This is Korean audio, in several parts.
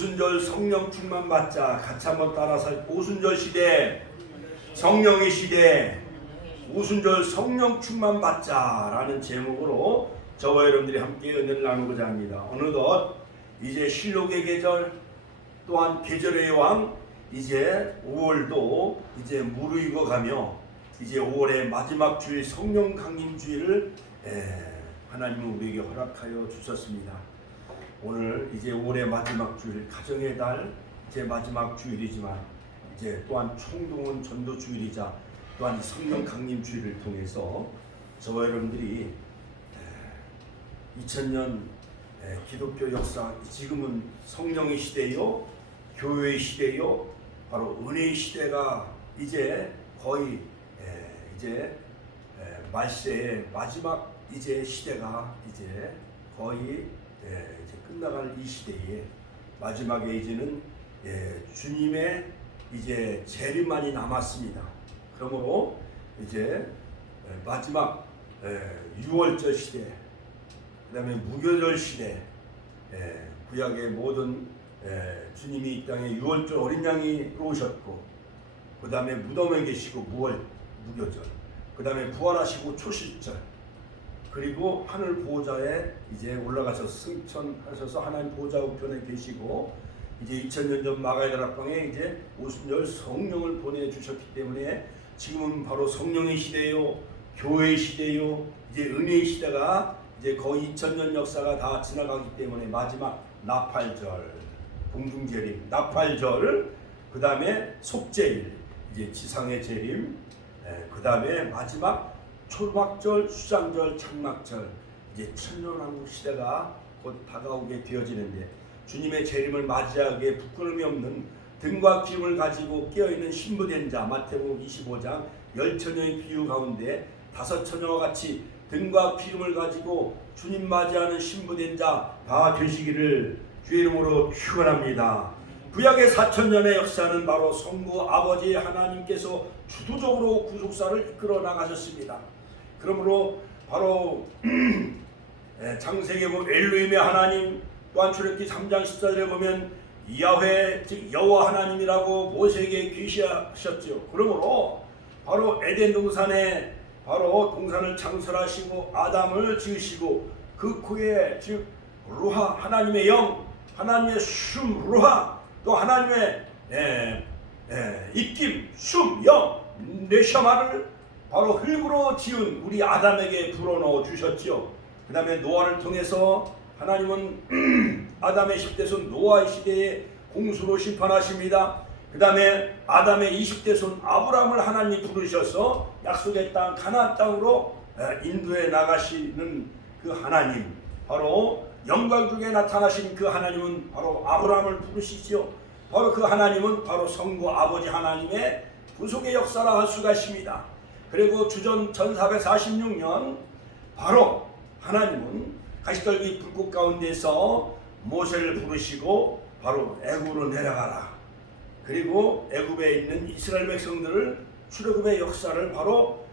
오순절 성령 충만 받자. 같이 한번 따라서 오순절 시대, 성령의 시대, 오순절 성령 충만 받자라는 제목으로 저와 여러분들이 함께 은혜를 나누고자 합니다. 어느덧 이제 실록의 계절, 또한 계절의 왕, 이제 5월도 이제 무르익어 가며 이제 5월의 마지막 주일 성령 강림 주일을 하나님은 우리에게 허락하여 주셨습니다. 오늘 이제 5월의 마지막 주일, 가정의 달 이제 마지막 주일이지만 이제 또한 총동원 전도 주일이자 또한 성령 강림 주일을 통해서 저와 여러분들이 2000년 기독교 역사, 지금은 성령의 시대요, 교회의 시대요, 바로 은혜의 시대가 이제 거의 이제 말세의 마지막 이제 시대가 이제 거의 이제 끝나갈 이 시대에 마지막에 이제는 주님의 이제 재림만이 남았습니다. 그러므로 이제 마지막 6월절 시대, 그 다음에 무교절 시대, 구약의 모든 주님이 이 땅에 6월절 어린 양으로 오셨고, 그 다음에 무덤에 계시고 무교절, 그 다음에 부활하시고 초실절, 그리고 하늘 보좌에 이제 올라가셔서 승천하셔서 하나님 보좌 우편에 계시고, 이제 2000년 전 마가의 다락방에 이제 오순절 성령을 보내주셨기 때문에 지금은 바로 성령의 시대요, 교회의 시대요, 이제 은혜의 시대가 이제 거의 2000년 역사가 다 지나가기 때문에 마지막 나팔절, 공중재림, 나팔절, 그 다음에 속죄일, 이제 지상의 재림, 그 다음에 마지막 초막절, 수장절, 장막절, 이제 천년왕국 시대가 곧 다가오게 되어지는데, 주님의 재림을 맞이하기에 부끄러움이 없는 등과 기름을 가지고 깨어있는 신부된 자, 마태복음 25장 10처녀의 비유 가운데 5처녀와 같이 등과 기름을 가지고 주님 맞이하는 신부된 자 다 되시기를 주의 이름으로 축원합니다. 구약의 4000년의 역사는 바로 성부 아버지 하나님께서 주도적으로 구속사를 이끌어 나가셨습니다. 그러므로 바로 창세기에 보면 엘로힘의 하나님, 또한 출애굽기 3장 14절에 보면 야훼 즉 여호와 하나님이라고 모세에게 계시하셨죠. 그러므로 바로 에덴 동산에 바로 동산을 창설하시고 아담을 지으시고 그 후에 즉 루하, 하나님의 영, 하나님의 숨 루하, 또 하나님의 입김, 숨, 영, 네샤마를 바로 흙으로 지은 우리 아담에게 불어넣어 주셨죠. 그 다음에 노아를 통해서 하나님은 아담의 10대 손 노아의 시대에 공수로 심판하십니다. 그 다음에 아담의 20대 손 아브라함을 하나님이 부르셔서 약속의 땅 가나안 땅으로 인도해 나가시는 그 하나님, 바로 영광 중에 나타나신 그 하나님은 바로 아브라함을 부르시지요. 바로 그 하나님은 바로 성부 아버지 하나님의 구속의 역사라 할 수가 있습니다. 그리고 주전 1446년 바로 하나님은 가시떨기 불꽃 가운데서 모세를 부르시고 바로 애굽으로 내려가라. 그리고 애굽에 있는 이스라엘 백성들을 출애굽의 역사를 바로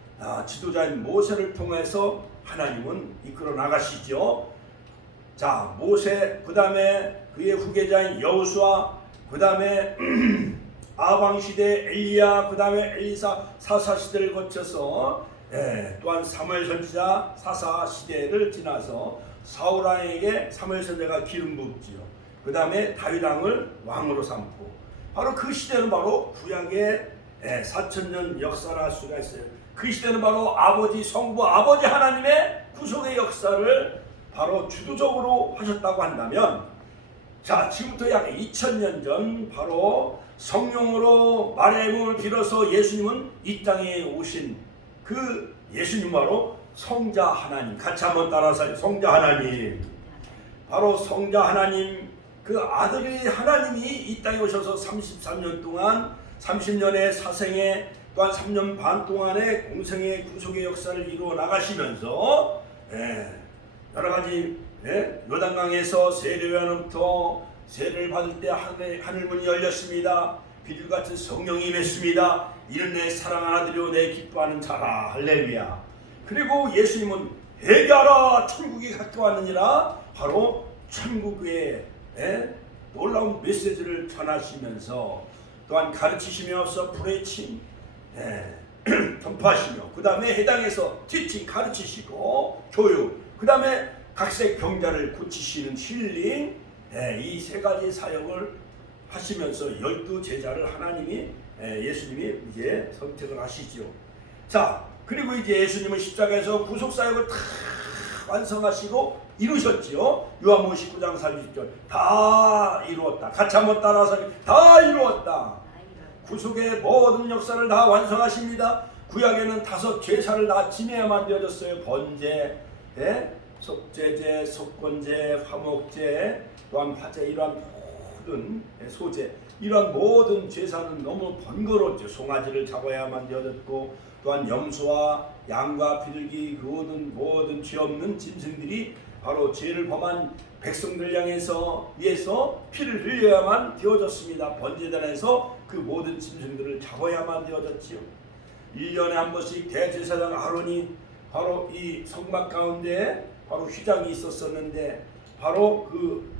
지도자인 모세를 통해서 하나님은 이끌어 나가시죠. 자, 모세, 그 다음에 그의 후계자인 여호수아, 그 다음에 아방 시대 엘리야, 그 다음에 엘리사 사사 시대를 거쳐서 또한 사무엘 선지자 사사 시대를 지나서 사울 왕에게 사무엘 선지자가 기름 붓지요. 그 다음에 다윗 왕을 왕으로 삼고, 바로 그 시대는 바로 구약의 4000년 역사를 할 수가 있어요. 그 시대는 바로 아버지 성부 아버지 하나님의 구속의 역사를 바로 주도적으로 하셨다고 한다면, 자, 지금부터 약 2000년 전 바로 성령으로 마리아의 몸을 빌어서 예수님은 이 땅에 오신 그 예수님, 바로 성자 하나님, 같이 한번 따라서 성자 하나님, 바로 성자 하나님, 그 아들이 하나님이 이 땅에 오셔서 33년 동안 30년의 사생에 또한 3년 반 동안의 공생의 구속의 역사를 이루어 나가시면서 여러 가지 요단강에서 세례요한으로부터 세례를 받을 때 하늘문이 열렸습니다. 비둘 같은 성령이 임했습니다. 이는 내 사랑하는 아들이요 내 기뻐하는 자라. 할렐루야. 그리고 예수님은 회개하라 천국이 가까웠느니라. 바로 천국에 놀라운 메시지를 전하시면서 또한 가르치시면서 불의 전파하시며 그 다음에 해당해서 티칭 가르치시고 교육 그 다음에 각색 병자를 고치시는 힐링 이 세 가지 사역을 하시면서 12제자를 하나님이 예수님이 이제 선택을 하시죠. 자 그리고 이제 예수님은 십자가에서 구속사역을 다 완성하시고 이루셨지요. 요한복음 19장 30절 다 이루었다. 같이 한번 따라서 다 이루었다. 구속의 모든 역사를 다 완성하십니다. 구약에는 5 제사를 다 지내야만 되어졌어요. 번제, 속죄제, 속건제, 화목제, 또한 화제 이러한 모든 소제 이러한 모든 제사는 너무 번거롭죠. 송아지를 잡아야만 되어졌고 또한 염소와 양과 비둘기 그 모든 죄 없는 짐승들이 바로 죄를 범한 백성들 위해서 피를 흘려야만 되어졌습니다. 번제단에서 그 모든 짐승들을 잡아야만 되어졌지요. 1년에 한 번씩 대제사장 아론이 바로 이 성막 가운데 바로 휘장이 있었었는데 바로 그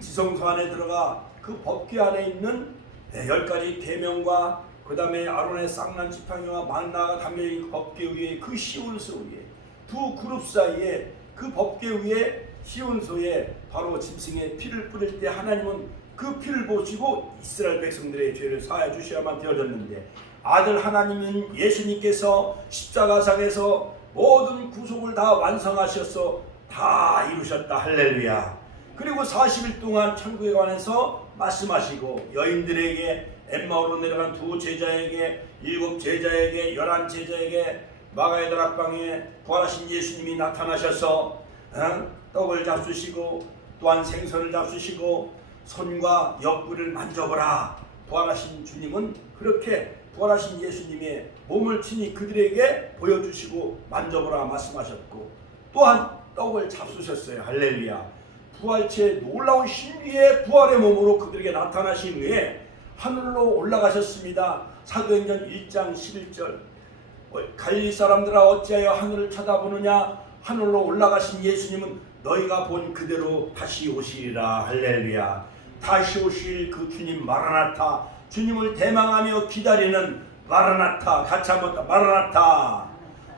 지성소 안에 들어가 그 법궤 안에 있는 10가지 계명과 그 다음에 아론의 쌍난 지팡이와 만나가 담겨있는 법궤 위에 그 시온소 위에 두 그룹 사이에 그 법궤 위에 시온소에 바로 짐승의 피를 뿌릴 때 하나님은 그 피를 보시고 이스라엘 백성들의 죄를 사하여 주셔야만 되어졌는데 아들 하나님인 예수님께서 십자가상에서 모든 구속을 다 완성하셔서 다 이루셨다. 할렐루야. 그리고 40일 동안 천국에 관해서 말씀하시고 여인들에게 엠마오로 내려간 2 제자에게 7 제자에게 11 제자에게 마가의 다락방에 부활하신 예수님이 나타나셔서 떡을 잡수시고 또한 생선을 잡수시고 손과 옆구리를 만져보라. 부활하신 주님은 그렇게 부활하신 예수님의 몸을 친히 그들에게 보여주시고 만져보라 말씀하셨고 또한 떡을 잡수셨어요. 할렐루야. 부활체의 놀라운 신비의 부활의 몸으로 그들에게 나타나신 후에 하늘로 올라가셨습니다. 사도행전 1장 11절 갈릴리 사람들아 어찌하여 하늘을 쳐다보느냐. 하늘로 올라가신 예수님은 너희가 본 그대로 다시 오시리라. 할렐루야. 다시 오실 그 주님 마라나타, 주님을 대망하며 기다리는 마라나타, 같이 한번 마라나타,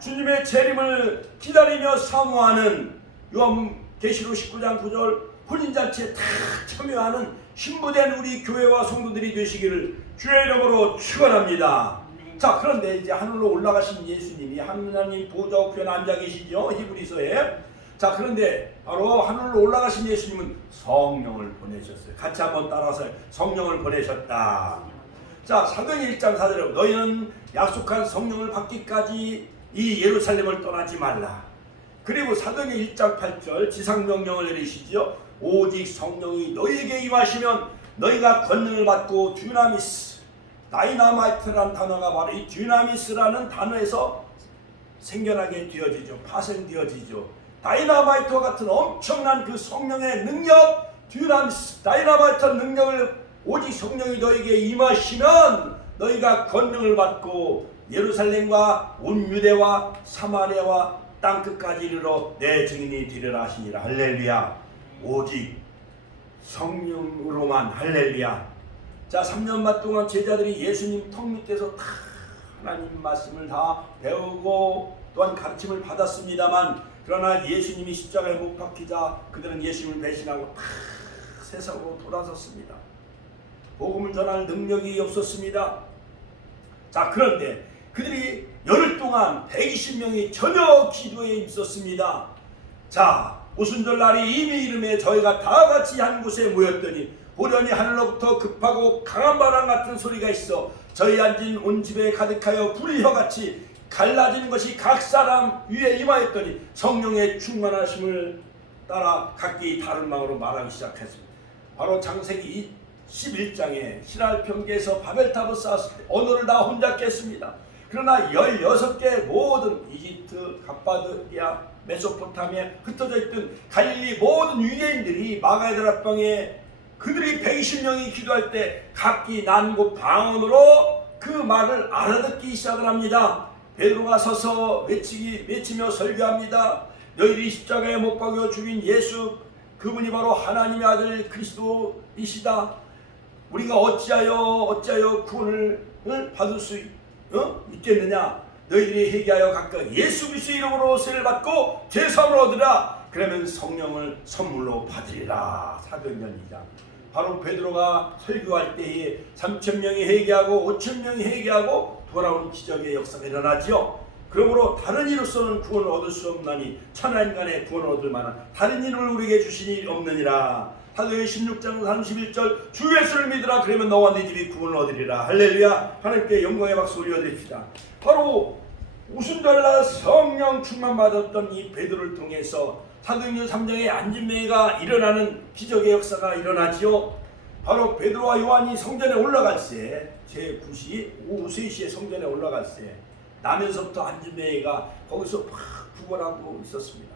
주님의 재림을 기다리며 사모하는 요한계시록 19장 9절 혼인잔치에 다 참여하는 신부된 우리 교회와 성도들이 되시기를 주의 이름으로 축원합니다. 자 그런데 이제 하늘로 올라가신 예수님이 하나님 보좌 우편에 앉아 계시죠. 히브리서에. 자 그런데 바로 하늘로 올라가신 예수님은 성령을 보내셨어요. 같이 한번 따라서 성령을 보내셨다. 자 사도행전 1장 4절에 너희는 약속한 성령을 받기까지 이 예루살렘을 떠나지 말라. 그리고 사도행전 1장 8절 지상명령을 내리시죠. 오직 성령이 너희에게 임하시면 너희가 권능을 받고 듀나미스, 다이나마이트라는 단어가 바로 이 듀나미스라는 단어에서 생겨나게 되어지죠. 파생되어지죠. 다이나마이트와 같은 엄청난 그 성령의 능력, 듀나미스, 다이나마이트 능력을 오직 성령이 너에게 임하시면 너희가 권능을 받고 예루살렘과 온 유대와 사마리아와 땅끝까지 이르러 내 증인이 되리라 하시니라. 할렐루야. 오직 성령으로만. 할렐루야. 자 3년반 동안 제자들이 예수님 턱 밑에서 다 하나님 말씀을 다 배우고 또한 가르침을 받았습니다만 그러나 예수님이 십자가에 못 박히자 그들은 예수님을 배신하고 다 세상으로 돌아섰습니다. 복음을 전할 능력이 없었습니다. 자 그런데 그들이 열흘 동안 120명이 전혀 기도에 있었습니다. 자 오순절 날이 이미 이름에 저희가 다 같이 한 곳에 모였더니 보려니 하늘로부터 급하고 강한 바람 같은 소리가 있어 저희 앉은 온 집에 가득하여 불이 혀같이 갈라지는 것이 각 사람 위에 임하였더니 성령의 충만하심을 따라 각기 다른 마음으로 말하기 시작했습니다. 바로 창세기 11장에 신할평계에서 바벨탑을 쌓았을 때 언어를 다 혼자 깼습니다. 그러나 16개 모든 이집트, 갑바도기아, 메소포타미아 흩어져 있던 갈릴리 모든 유대인들이 마가의 다락방에 그들이 120명이 기도할 때 각기 난곳 방언으로 그 말을 알아듣기 시작을 합니다. 베드로가 서서 외치며 설교합니다. 너희들이 십자가에 못 박여 죽인 예수 그분이 바로 하나님의 아들 그리스도이시다. 우리가 어찌하여 구원을 받을 수 있겠느냐? 너희들이 회개하여 각각 예수 그리스도의 이름으로 세를 받고 죄사함을 얻으라. 그러면 성령을 선물로 받으리라. 사도행전 2장. 바로 베드로가 설교할 때에 3,000명이 회개하고 5,000명이 회개하고 돌아오는 기적의 역사가 일어나지요. 그러므로 다른 이로서는 구원을 얻을 수 없나니 천하인간의 구원을 얻을 만한 다른 이름을 우리에게 주시니 없느니라. 사도행전 16장 31절 주 예수를 믿으라. 그러면 너와 네 집이 구원을 얻으리라. 할렐루야. 하나님께 영광의 박수 올려드립시다. 바로 오순절날 성령 충만 받았던 이 베드로를 통해서 사도행전 3장의 안진매가 일어나는 기적의 역사가 일어나지요. 바로 베드로와 요한이 성전에 올라갈 때 제9시 오후 3시에 성전에 올라갈 때 나면서부터 안진매가 거기서 막 구걸하고 있었습니다.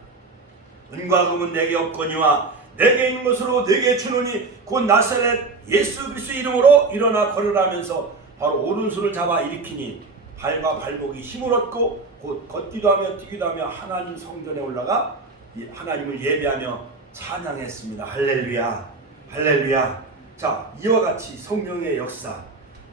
은과 금은 내게 없거니와 내게 있는 것으로 내게 주노니 곧 나사렛 예수 그리스도의 이름으로 일어나 걸으라면서 바로 오른손을 잡아 일으키니 발과 발목이 힘을 얻고 곧 걷기도 하며 뛰기도 하며 하나님 성전에 올라가 하나님을 예배하며 찬양했습니다. 할렐루야. 할렐루야. 자, 이와 같이 성령의 역사,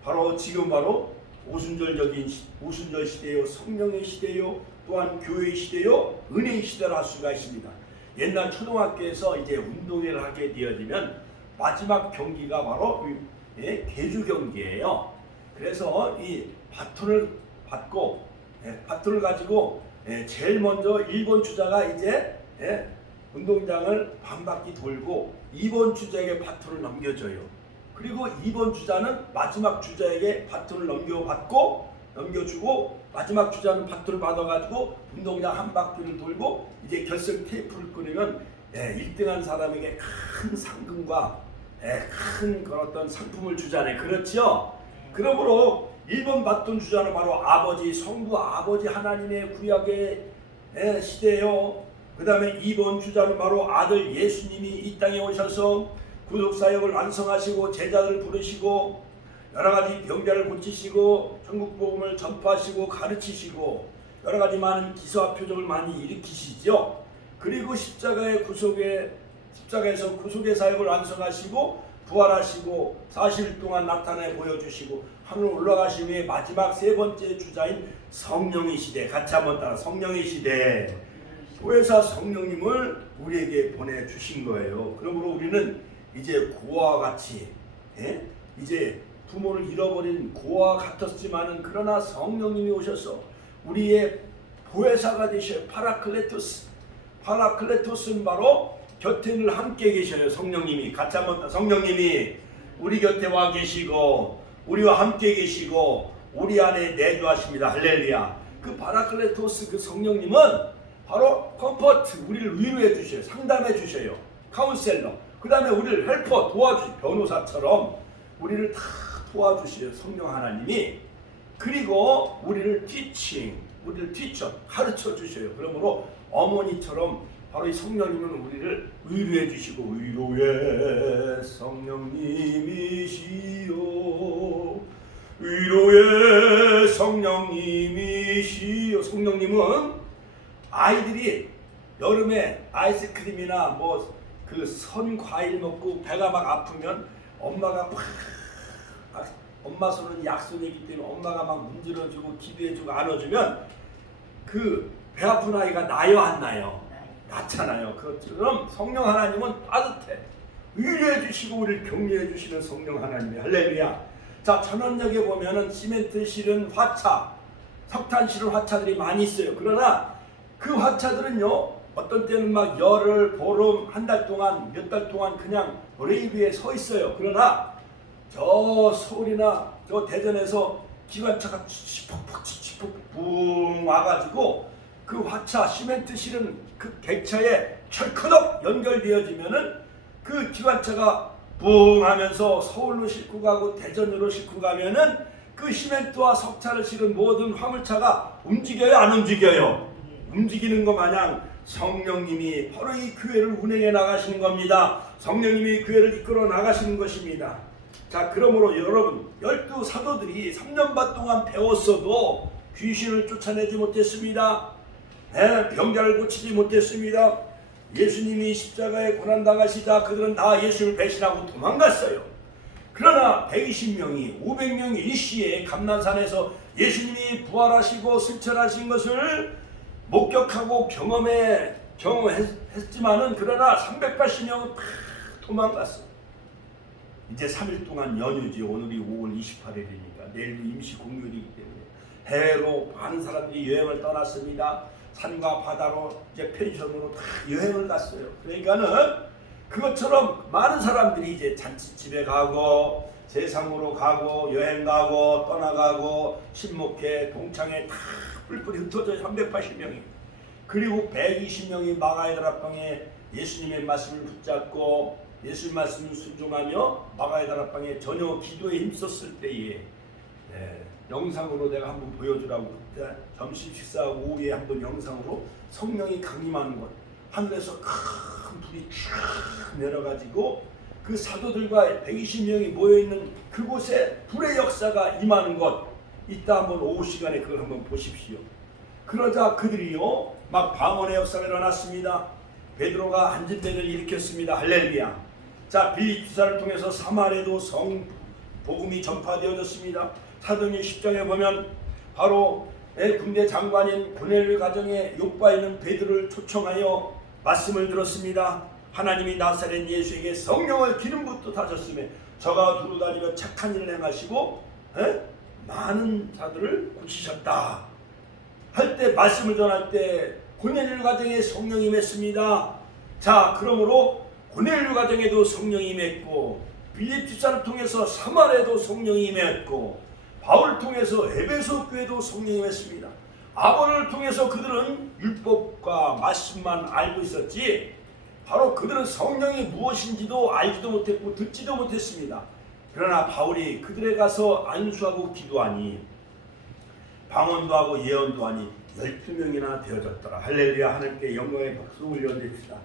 바로 지금 바로 오순절적인 오순절 시대요, 성령의 시대요, 또한 교회의 시대요, 은혜의 시대라 할 수가 있습니다. 옛날 초등학교에서 이제 운동회를 하게 되어지면 마지막 경기가 바로 계주 경기예요. 그래서 이 바톤을 받고 바톤을 가지고 제일 먼저 1번 주자가 이제 운동장을 반 바퀴 돌고 2번 주자에게 바톤을 넘겨줘요. 그리고 2번 주자는 마지막 주자에게 바톤을 넘겨주고 마지막 주자는 바톤을 받아가지고 운동장 한 바퀴를 돌고 이제 결승 테이프를 끊으면 1등한 사람에게 큰 상금과 큰 그런 어떤 상품을 주잖아요. 그렇죠? 그러므로 1번 바톤 주자는 바로 아버지, 성부 아버지 하나님의 구약의 시대요. 그 다음에 2번 주자는 바로 아들 예수님이 이 땅에 오셔서 구속사역을 완성하시고 제자들 부르시고 여러가지 병자를 고치시고 천국복음을 전파하시고 가르치시고 여러가지 많은 기사와 표적을 많이 일으키시죠. 그리고 십자가에서 구속의 사역을 완성하시고 부활하시고 40일 동안 나타내 보여주시고 하늘 올라가신 후에 마지막 세 번째 주자인 성령의 시대, 같이 한번 따라 성령의 시대, 교회사 성령님을 우리에게 보내주신 거예요. 그러므로 우리는 이제 고아와 같이 이제 부모를 잃어버린 고아와 같았지만은 그러나 성령님이 오셔서 우리의 보혜사가 되셔요. 파라클레토스는 바로 곁에 늘 함께 계셔요. 성령님이. 같이 한번 성령님이 우리 곁에 와 계시고 우리와 함께 계시고 우리 안에 내주하십니다. 할렐루야. 그 파라클레토스 그 성령님은 바로 컴포트, 우리를 위로해 주셔요. 상담해 주셔요. 카운셀러. 그 다음에 우리를 헬퍼, 도와주셔요. 변호사처럼 우리를 다 도와주셔요. 성령 하나님이. 그리고 우리를 티처, 가르쳐 주셔요. 그러므로 어머니처럼 바로 이 성령님은 우리를 위로해 주시고 위로의 성령님이시여, 위로의 성령님이시여. 성령님은 아이들이 여름에 아이스크림이나 뭐 그 선 과일 먹고 배가 막 아프면 엄마가 엄마 손은 약손이기 때문에 엄마가 막 문질러주고 기도해주고 안아주면 그 배 아픈 아이가 나요 안 나요? 낳잖아요. 그것처럼 성령 하나님은 따뜻해 위로해 주시고 우리를 격려해 주시는 성령 하나님이. 할렐루야. 자, 전원역에 보면은 시멘트 실은 화차, 석탄 실은 화차들이 많이 있어요. 그러나 그 화차들은요, 어떤 때는 막 열흘, 보름, 한 달 동안, 몇 달 동안 그냥 레일 위에 서 있어요. 그러나 저 서울이나 저 대전에서 기관차가 치폭 붕 와가지고 그 화차, 시멘트 실은 그 객차에 철커덕 연결되어지면은 그 기관차가 붕 하면서 서울로 싣고 가고 대전으로 싣고 가면은 그 시멘트와 석차를 실은 모든 화물차가 움직여요, 안 움직여요? 움직이는 것 마냥 성령님이 바로 이 교회를 운행해 나가시는 겁니다. 성령님이 교회를 이끌어 나가시는 것입니다. 자, 그러므로 여러분, 12 사도들이 3년 반 동안 배웠어도 귀신을 쫓아내지 못했습니다. 병자를 고치지 못했습니다. 예수님이 십자가에 고난당하시자 그들은 다 예수를 배신하고 도망갔어요. 그러나 120명이 500명이 일시에 감난산에서 예수님이 부활하시고 승천하신 것을 목격하고 경험했지만은 그러나 380명은 다 도망갔어. 이제 3일 동안 연휴지. 오늘이 5월 28일이니까 내일도 임시 공휴일이기 때문에 해외로 많은 사람들이 여행을 떠났습니다. 산과 바다로 이제 펜션으로 다 여행을 갔어요. 그러니까는 그것처럼 많은 사람들이 이제 잔치집에 가고 세상으로 가고 여행 가고 떠나가고 신목회 동창회 다 뿔뿔이 흩어져 380명이. 그리고 120명이 마가의 다락방에 예수님의 말씀을 붙잡고 예수님 말씀을 순종하며 마가의 다락방에 전혀 기도에 힘썼을 때에 영상으로 내가 한번 보여주라고 그때 점심 식사 오후에 한번 영상으로 성령이 강림하는 것, 하늘에서 큰 불이 쫙 내려가지고 그 사도들과 120명이 모여있는 그곳에 불의 역사가 임하는 것, 이따 한번 오후 시간에 그걸 한번 보십시오. 그러자 그들이요 막 방언의 역사가 일어났습니다. 베드로가 안진뱅이를 일으켰습니다. 할렐루야. 자, 빌립보사를 통해서 사마리아에도 복음이 전파되어졌습니다. 사도행전 10장에 보면 바로 군대 장관인 고넬료 가정에 욕바 있는 베드로를 초청하여 말씀을 들었습니다. 하나님이 나사렛 예수에게 성령을 기름 붓듯하셨으며 저가 두루다니며 착한 일을 행하시고 많은 자들을 고치셨다 할 때, 말씀을 전할 때 고넬료 가정에 성령이 임했습니다. 자, 그러므로 고넬료 가정에도 성령이 임했고 빌립보사를 통해서 사마리아에도 성령이 임했고 바울을 통해서 에베소 교회도 성령이 임했습니다. 아본을 통해서 그들은 율법과 말씀만 알고 있었지 바로 그들은 성령이 무엇인지도 알지도 못했고 듣지도 못했습니다. 그러나 바울이 그들에 가서 안수하고 기도하니 방언도 하고 예언도 하니 12명이나 되어졌더라. 할렐루야. 하나님께 영광의 박수 올려드립시다.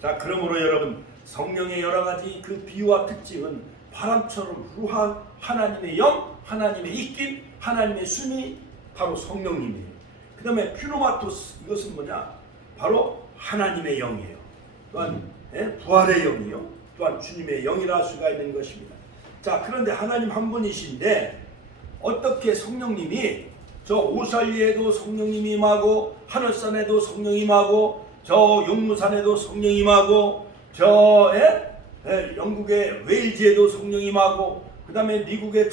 자, 그러므로 여러분, 성령의 여러가지 그 비유와 특징은 바람처럼 루하, 하나님의 영, 하나님의 입김, 하나님의 숨이 바로 성령님이에요. 그 다음에 퓨노마토스, 이것은 뭐냐? 바로 하나님의 영이에요. 또한 부활의 영이요, 또한 주님의 영이라 할 수가 있는 것입니다. 자, 그런데 하나님 한 분이신데 어떻게 성령님이 저 오살리에도 성령님이 임하고 하늘산에도 성령이 임하고 저 용무산에도 성령이 임하고 저 영국의 웨일즈에도 성령이 임하고 그 다음에 미국의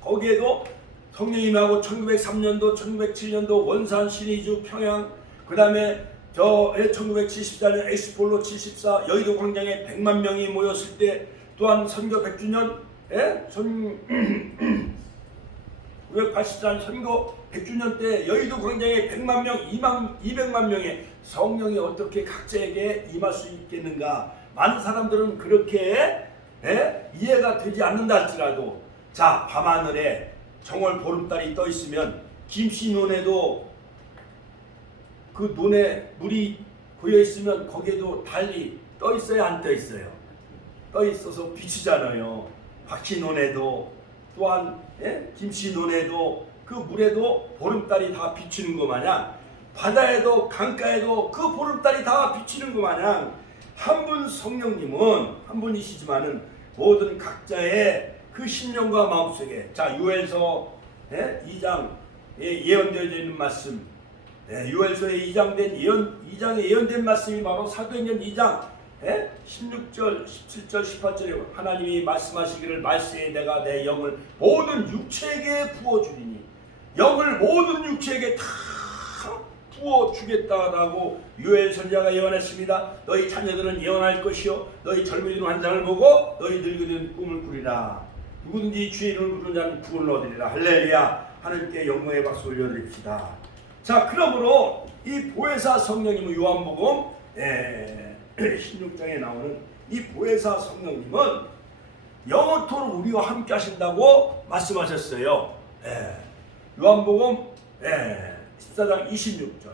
거기에도 성령이 임하고 1903년도 1907년도 원산 신의주 평양 그 다음에 저 1974년 엑스폴로 74 여의도 광장에 100만 명이 모였을 때 또한 선교 100주년 1984년 선거 100주년 때 여의도 광장에 100만 명, 200만 명의 성령이 어떻게 각자에게 임할 수 있겠는가? 많은 사람들은 그렇게 이해가 되지 않는다 할지라도 자, 밤하늘에 정월 보름달이 떠 있으면 김씨 논에도 그 논에 물이 고여 있으면 거기에도 달이 떠 있어요, 안 떠 있어요? 떠 있어서 비치잖아요. 박씨 논에도 또한 김씨 논에도 그 물에도 보름달이 다 비치는 것 마냥 바다에도 강가에도 그 보름달이 다 비치는 것 마냥 한 분 성령님은 한 분이시지만은 모든 각자의 그 심령과 마음속에 자 요엘서 2장 예언되어져 있는 말씀 요엘서에 2장에 예언된 말씀이 바로 사도행전 2장 16절, 17절, 18절에 하나님이 말씀하시기를 말세에 내가 내 영을 모든 육체에게 부어주리니 영을 모든 육체에게 다 부어주겠다라고 요엘 선지자가 예언했습니다. 너희 자녀들은 예언할 것이요 너희 젊은이는 환상을 보고 너희 늙은이는 꿈을 꾸리라. 누구든지 주의 이름을 부르는 자는 구원을 얻으리라. 할렐루야. 하나님께 영광의 박수 올려드립시다. 자, 그러므로 이 보혜사 성령님은 요한복음 16장에 나오는 이 보혜사 성령님은 영원토록 우리와 함께 하신다고 말씀하셨어요. 요한복음 14장 26절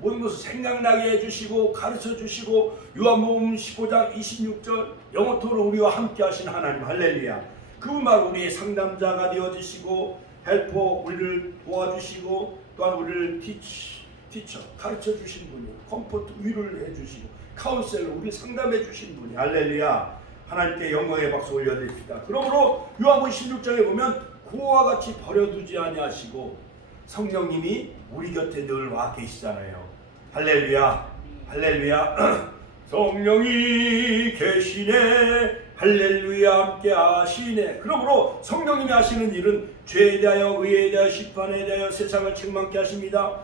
모든 것을 생각나게 해주시고 가르쳐주시고 요한복음 15장 26절 영원토록 우리와 함께 하신 하나님 할렐루야. 그분 바로 우리의 상담자가 되어주시고 헬퍼 우리를 도와주시고 또한 우리를 티처, 가르쳐 주신 분이요. 컴포트, 위로를 해주시고, 카운셀러, 우리 상담해 주신 분이. 할렐루야. 하나님께 영광의 박수 올려드립니다. 그러므로 요한복음 16장에 보면 그와 같이 버려두지 아니하시고 성령님이 우리 곁에 늘 와 계시잖아요. 할렐루야. 할렐루야. 성령이 계시네. 할렐루야. 함께 하시네. 그러므로 성령님이 하시는 일은 죄에 대하여, 의에 대하여, 심판에 대하여 세상을 책망케 하십니다.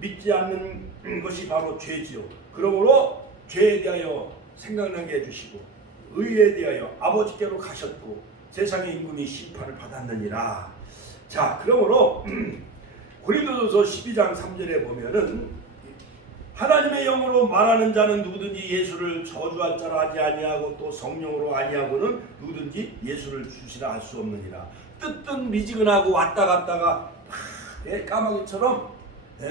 믿지 않는 것이 바로 죄지요. 그러므로 죄에 대하여 생각나게 해주시고, 의에 대하여 아버지께로 가셨고 세상의 임금이 심판을 받았느니라. 자, 그러므로 고린도전서 12장 3절에 보면은 하나님의 영으로 말하는 자는 누구든지 예수를 저주할 자라 하지 아니하고 또 성령으로 아니하고는 누구든지 예수를 주시라 할 수 없느니라. 뜨뜻 미지근하고 왔다 갔다가 까마귀처럼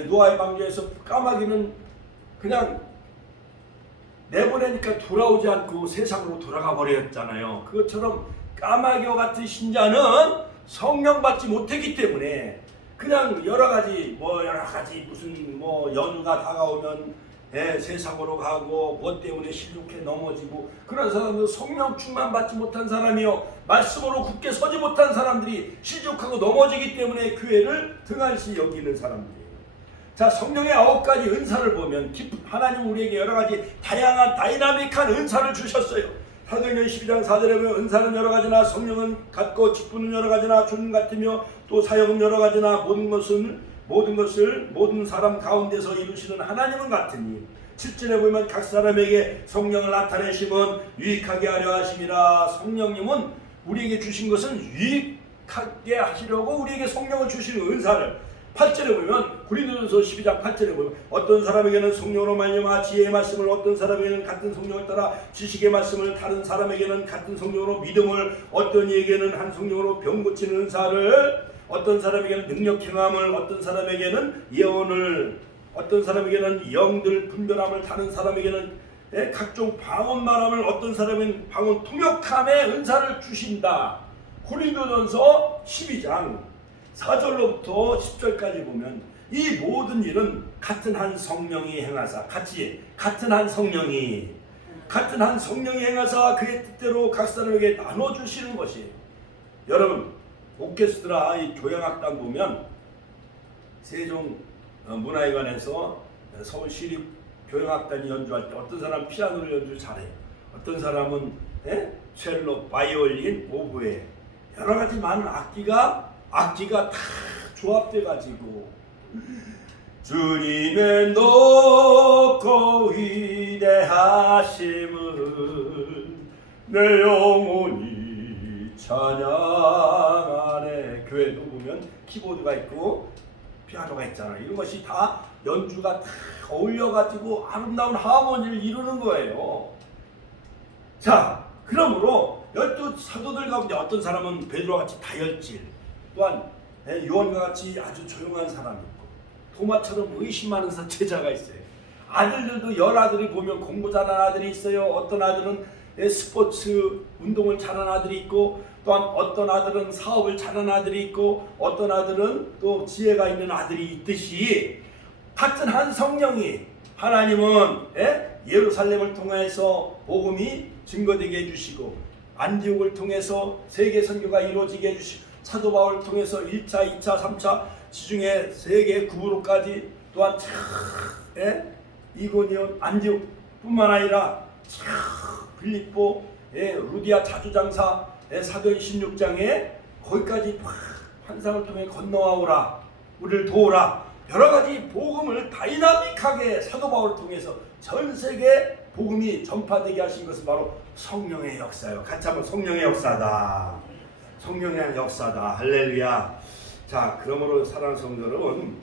노아의 방주에서 까마귀는 그냥 내보내니까 돌아오지 않고 세상으로 돌아가 버렸잖아요. 그것처럼 까마귀와 같은 신자는 성령 받지 못했기 때문에 그냥 여러 가지 무슨 연휴가 다가오면 세상으로 가고 뭐 때문에 실족해 넘어지고 그런 사람들, 성령 충만 받지 못한 사람이요 말씀으로 굳게 서지 못한 사람들이 실족하고 넘어지기 때문에 교회를 등한시 여기는 사람들이에요. 자, 성령의 9가지 은사를 보면 하나님 우리에게 여러 가지 다양한 다이나믹한 은사를 주셨어요. 사도행전 12장 4절에 보면 은사는 여러 가지나 성령은 같고 직분은 여러 가지나 주는 같으며 또 사역은 여러 가지나 모든 사람 가운데서 이루시는 하나님은 같으니 7절에 보면 각 사람에게 성령을 나타내심은 유익하게 하려 하심이라. 성령님은 우리에게 주신 것은 유익하게 하시려고 우리에게 성령을 주시는 은사를 8절에 보면 고린도전서 12장 8절에 보면 어떤 사람에게는 성령으로 말미암아 지혜의 말씀을, 어떤 사람에게는 같은 성령을 따라 지식의 말씀을, 다른 사람에게는 같은 성령으로 믿음을, 어떤 이에게는 한 성령으로 병 고치는 은사를, 어떤 사람에게는 능력 행함을, 어떤 사람에게는 예언을, 어떤 사람에게는 영들 분별함을, 다른 사람에게는 각종 방언 말함을, 어떤 사람은 방언 통역함의 은사를 주신다. 고린도전서 12장 4절로부터 10절까지 보면 이 모든 일은 같은 한 성령이 행하사, 같은 한 성령이 행하사 그의 뜻대로 각 사람에게 나눠주시는 것이에요. 여러분, 오케스트라 이 교향악단 보면 세종 문화회관에서 서울시립 교향악단이 연주할 때 어떤 사람은 피아노를 연주 잘해요. 어떤 사람은 첼로, 바이올린, 오보에 여러 가지 많은 악기가 다 조합돼 가지고 주님의 높고 위대하심을 내 영혼이 찬양하네. 교회도 보면 키보드가 있고 피아노가 있잖아요. 이런 것이 다 연주가 다 어울려 가지고 아름다운 하모니를 이루는 거예요. 자, 그러므로 12사도들 가운데 어떤 사람은 베드로와 같이 다혈질, 또한 요한과 같이 아주 조용한 사람이 있고 도마처럼 의심 많은 제자가 있어요. 아들들도 아들이 보면 공부 잘하는 아들이 있어요. 어떤 아들은 스포츠 운동을 잘하는 아들이 있고, 또한 어떤 아들은 사업을 잘하는 아들이 있고, 어떤 아들은 또 지혜가 있는 아들이 있듯이 같은 한 성령이 하나님은 예루살렘을 통해서 복음이 증거되게 해주시고, 안디옥을 통해서 세계 선교가 이루어지게 해주시고, 사도 바울을 통해서 1차, 2차, 3차 지중해 세계 구부로까지, 또한 이고니온, 안디옥뿐만 아니라 빌립보, 루디아 자주장사, 사도행 16장에 거기까지 환상을 통해 건너와오라, 우리를 도우라, 여러 가지 복음을 다이나믹하게 사도 바울을 통해서 전 세계 복음이 전파되게 하신 것은 바로 성령의 역사예요. 같이 한번 성령의 역사다. 성령의 역사다. 할렐루야. 자, 그러므로 사랑하는 성도 여러분,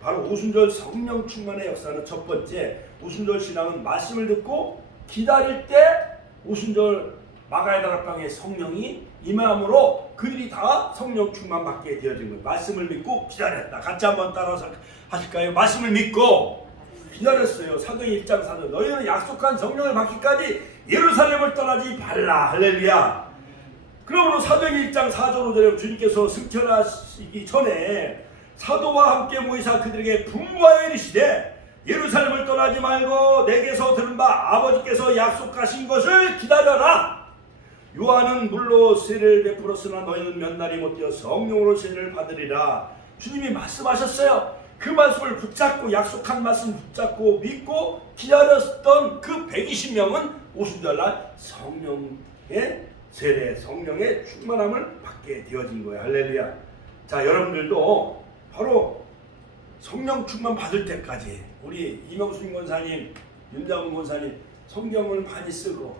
바로 오순절 성령 충만의 역사는 첫 번째, 오순절 신앙은 말씀을 듣고 기다릴 때 오순절 마가의 다락방에 성령이 임함으로 그들이 다 성령 충만 받게 되어진 거예요. 말씀을 믿고 기다렸다. 같이 한번 따라서 하실까요? 말씀을 믿고 기다렸어요. 사도행 1장 4절 너희는 약속한 성령을 받기까지 예루살렘을 떠나지 말라. 할렐루야. 그러므로 사도행 1장 4절 5절에 주님께서 승천하시기 전에 사도와 함께 모이사 그들에게 분부하여 이르시되 예루살렘을 떠나지 말고 내게서 들은 바 아버지께서 약속하신 것을 기다려라. 요한은 물로 세례를 베풀었으나 너희는 몇 날이 못되어 성령으로 세례를 받으리라. 주님이 말씀하셨어요. 그 말씀을 붙잡고 약속한 말씀 붙잡고 믿고 기다렸던 그 120명은 오순절날 성령의 세례, 성령의 충만함을 받게 되어진 거예요. 할렐루야. 자, 여러분들도 바로 성령 충만 받을 때까지 우리 이명순 권사님, 윤장훈 권사님 성경을 많이 쓰고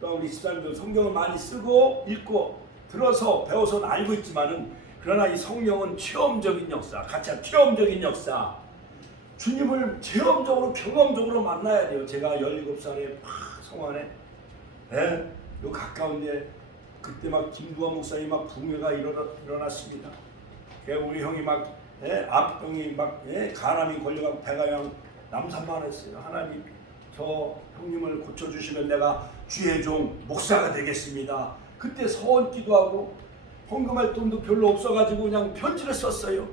또 우리 집사님들 성경을 많이 쓰고 읽고 들어서 배워서는 알고 있지만은 그러나 이 성령은 체험적인 역사, 가짜 체험적인 역사, 주님을 체험적으로 경험적으로 만나야 돼요. 제가 17살에 막 성안에 요 가까운데 그때 막 김두한 목사님 막 붕괴가 일어났습니다. 우리 형이 막 암병이 막 간암이 걸려가고 배가 그냥 남산만 했어요. 하나님 저 형님을 고쳐주시면 내가 주의 종 목사가 되겠습니다. 그때 서원 기도하고 헌금할 돈도 별로 없어가지고 그냥 편지를 썼어요.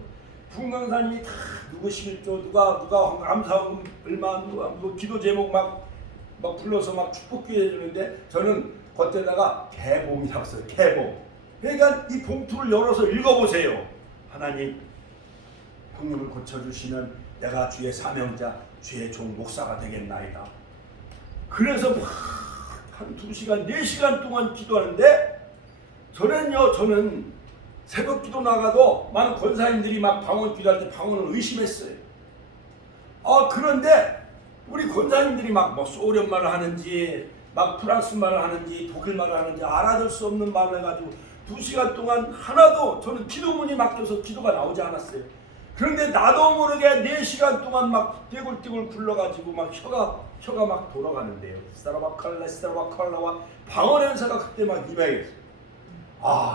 부흥강사님이 다 누구 11조 누가 감사헌금 얼마 누가 기도 제목 막 불러서 막 축복기도 해주는데 저는 그때다가 개봉이라고 써요. 개봉. 그러니까 이 봉투를 열어서 읽어보세요. 하나님 형님을 고쳐주시면 내가 주의 사명자 주의 종 목사가 되겠나이다. 그래서 막 한 2시간 4시간 동안 기도하는데 저는 새벽 기도 나가도 많은 권사님들이 막 방언 기도할 때 방언을 의심했어요. 그런데 우리 권사님들이 막 소련 말을 하는지 막 프랑스 말을 하는지 독일 말을 하는지 알아들 수 없는 말을 해가지고 2시간 동안 하나도 저는 기도문이 막혀서 기도가 나오지 않았어요. 그런데 나도 모르게 4시간 동안 막 떼굴떼굴 굴러가지고 막 혀가 막 돌아가는데요. 스타라바칼라와 방언 연사가 그때 막 임하였어요.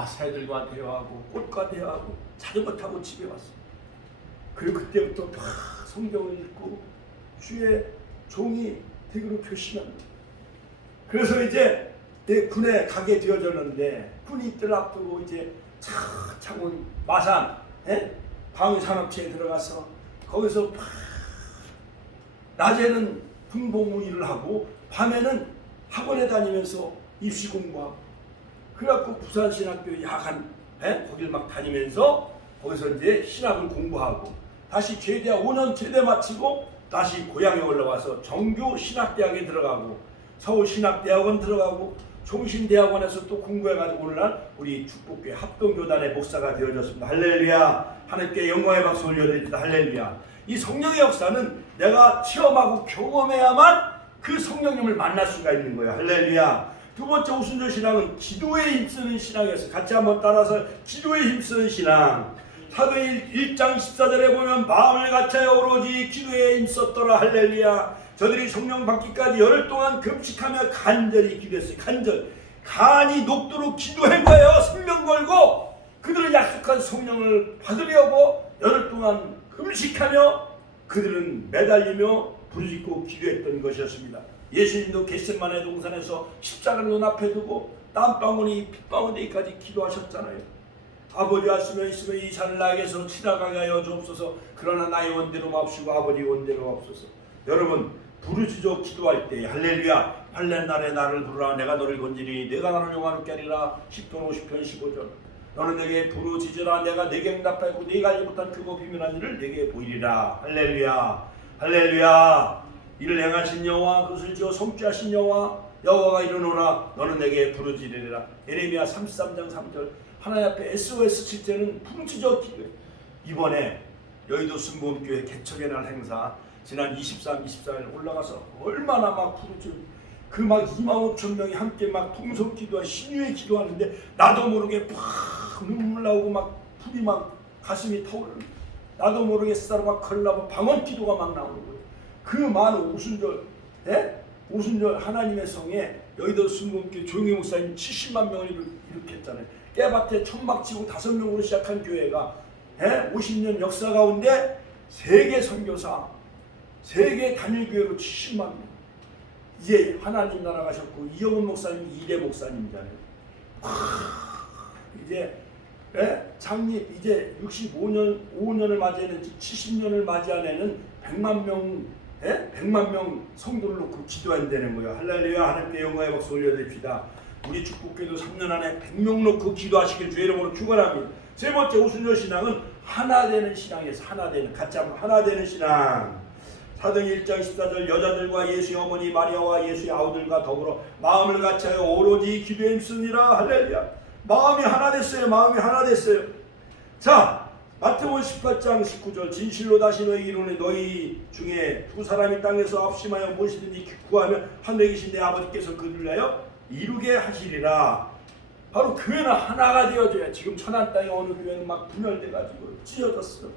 새들과 대화하고 꽃과 대화하고 자전거 타고 집에 왔어요. 그리고 그때부터 막 성경을 읽고 주의 종이 되기로 표시합니다. 그래서 이제 내 군에 가게 되어졌는데 군이 뜰 앞두고 이제 창원 마산 방위산업체에 들어가서 거기서 낮에는 군복무 일을 하고 밤에는 학원에 다니면서 입시 공부하고 그래갖고 부산신학교 야간 거길 막 다니면서 거기서 이제 신학을 공부하고 다시 제대학 5년 제대 마치고 다시 고향에 올라와서 정교 신학대학에 들어가고 서울신학대학원 들어가고 종신대학원에서 또 공부해가지고 오늘날 우리 축복교회 합동교단의 목사가 되어졌습니다. 할렐루야. 하나님께 영광의 박수 올려드립니다. 할렐루야. 이 성령의 역사는 내가 체험하고 경험해야만 그 성령님을 만날 수가 있는 거예요. 할렐루야. 두 번째 오순절 신앙은 기도에 힘쓰는 신앙이었어요. 같이 한번 따라서 기도에 힘쓰는 신앙. 사도행 1장 14절에 보면 마음을 같이하여 오로지 기도에 힘썼더라. 할렐루야. 저들이 성령 받기까지 열흘 동안 금식하며 간절히 기도했어요. 간이 녹도록 기도한 거예요. 생명 걸고 그들은 약속한 성령을 받으려고 열흘 동안 금식하며 그들은 매달리며 부르짖고 기도했던 것이었습니다. 예수님도 겟세마네 동산에서 십자가를 눈앞에 두고 땀방울이 핏방울 되기까지 기도하셨잖아요. 아버지 왔으면 있으면 이 산을 나에게서 지나가게 하여 주옵소서. 그러나 나의 원대로 마옵시고 아버지 원대로 마옵소서. 여러분 부르짖어 기도할 때 할렐루야. 할례 날에 나를 부르라. 내가 너를 건지리. 내가 나를 영화롭게 하리라. 10편 50편 15절. 너는 내게 부르짖으라. 내가 내게 응답하고 네가 알지 못한 크고 비밀한 일을 내게 보이리라. 할렐루야. 할렐루야. 이를 행하신 여호와 그것을 지어 성취하신 여호와가 이르노라. 너는 내게 부르짖으리라. 예레미야 33장 3절. 하나님 앞에 SOS 칠 때는 부르짖어 기도해. 이번에 여의도 순복음교회 개척의 날 행사 지난 23, 24일 올라가서 얼마나 막 부르짖어 그 막 25,000명이 함께 막 통성 기도와 신유의 기도하는데 나도 모르게 팍 눈물 나오고 막 불이 막 가슴이 타오르는 나도 모르게 쌀막 걸라고 방언 기도가 막 나오는 거예요. 그 많은 오순절 하나님의 성에 여의도 순복음교회 조용희 목사님 70만 명을 일으켰잖아요. 깨밭에 천막 치고 5명으로 시작한 교회가 50년 역사 가운데 세계 선교사 세계 단일교회로 70만 명. 이제 하나님 나라 가셨고 이영훈 목사님 2대 목사님이잖아요. 이제 창립 이제 65년을 맞이하는 70년을 맞이하는 100만 명 100만 명 성도를 놓고 기도한다는 거예요. 할렐루야. 하나님께 영광의 박수 올려드립시다. 우리 축복교도 3년 안에 100명 놓고 기도하시길 주의 이름으로 축원합니다. 세 번째 오순절 신앙은 하나 되는 신앙에서 하나 되는 같이 한번 하나 되는 신앙. 사도행 1장 14절 여자들과 예수의 어머니 마리아와 예수의 아우들과 더불어 마음을 같이하여 오로지 기도에 힘쓰니라. 할렐루야. 마음이 하나 됐어요. 마음이 하나 됐어요. 자, 마태복음 18장 19절 진실로 다시 너희 이르노니 너희 중에 두 사람이 땅에서 합심하여 무엇이든지 구하면 하늘에 계신 내 아버지께서 그들을 위하여 이루게 하시리라. 바로 교회는 하나가 되어져야. 지금 천안 땅에 어느 교회는 막 분열돼가지고 찢어졌어.